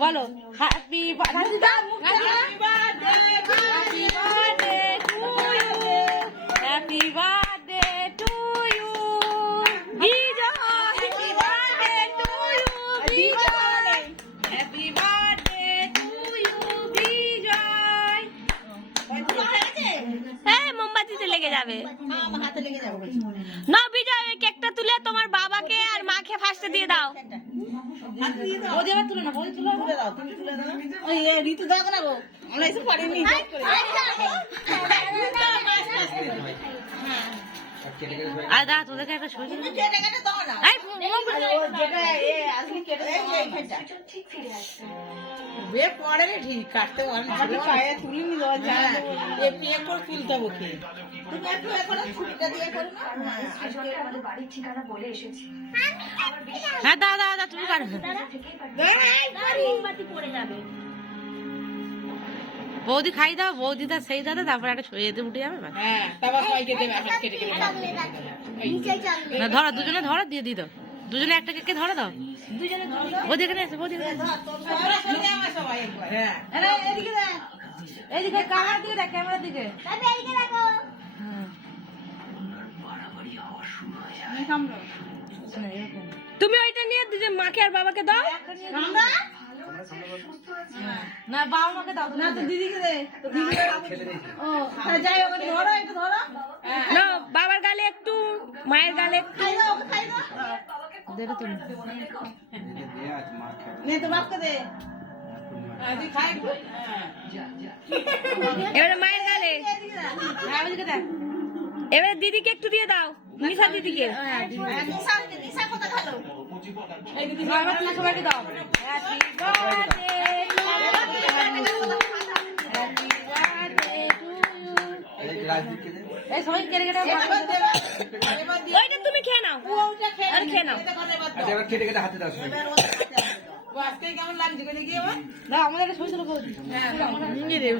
বলো happy birthday happy birthday to you Vijay happy birthday to you Vijay happy birthday to you Vijay. হ্যাঁ মোমবাতিতে লেগে যাবে হাতে লেগে যাবে না বিজয় ওই কেকটা তুলে তোমার বাবাকে আর মাকে ফার্স্টে দিয়ে দাও। বৌদি এবার তুলে না বৌদি তুলে দাও তুমি তুলে দাও ওই ঋতু দাও না গো আমরা এসে পারিনি আর দা তোদেরকে একটা ছবি তুলে কেটে কেটে দাও না যেটা এ আসলে কেটে দাও এইখানটা বে পড়ে রে ঠিক কাটতে অনেক পায়ে তুলিনি দাও হ্যাঁ এ পিয়ে করে তুলতে হবে কি তুমি একটু এখন ছুটিটা দিয়ে করো না হ্যাঁ আজকে আমাদের বাড়ির ঠিকানা বলে এসেছি হ্যাঁ দা দা দা তুমি পারো মোমবাতি পড়ে যাবে বৌদি খাই দাও বৌদি দা সেই দাদা তারপর একটা ছবি যেতে উঠে যাবে হ্যাঁ তারপর সবাইকে দেবে এখন কেটে কেটে না ধরো দুজনে ধরো দিয়ে দিই দাও দুজনে একটা কেকে ধরো দাও দুজনে ধরো দাও বৌদি এখানে এসে বৌদি এখানে এসে। সবাই একবার হ্যাঁ আরে এদিকে দেখ এইদিকে ক্যামেরার দিকে দেখ ক্যামেরার দিকে তুমি ওইটা নিয়ে দুজন মাকে আর বাবাকে দাও না বাবা মাকে দাও না তো দিদিকে দে তো দিদিকে ও যাই ওকে ধরো একটু ধরো না বাবার গালে একটু মায়ের গালে একটু খাই দাও ওকে খাই দাও দেবে তুমি নে তো বাপকে দে তুই খাই এবারে মায়ের গালে হ্যাঁ ওইদিকে দেখ এবারে দিদিকে একটু দিয়ে দাও নিশা দিদিকে নিশা কথা খালো এই দিদি বাবা তুমি সবাইকে দাও happy birthday happy birthday to you এই সবাই কেটে কেটে ওইটা তুমি খেয়ে নাও আর খেয়ে নাও এবার কেটে কেটে হাতে দাও আজকে কেমন লাগছে গিয়ে না আমাদের ছবি তুলে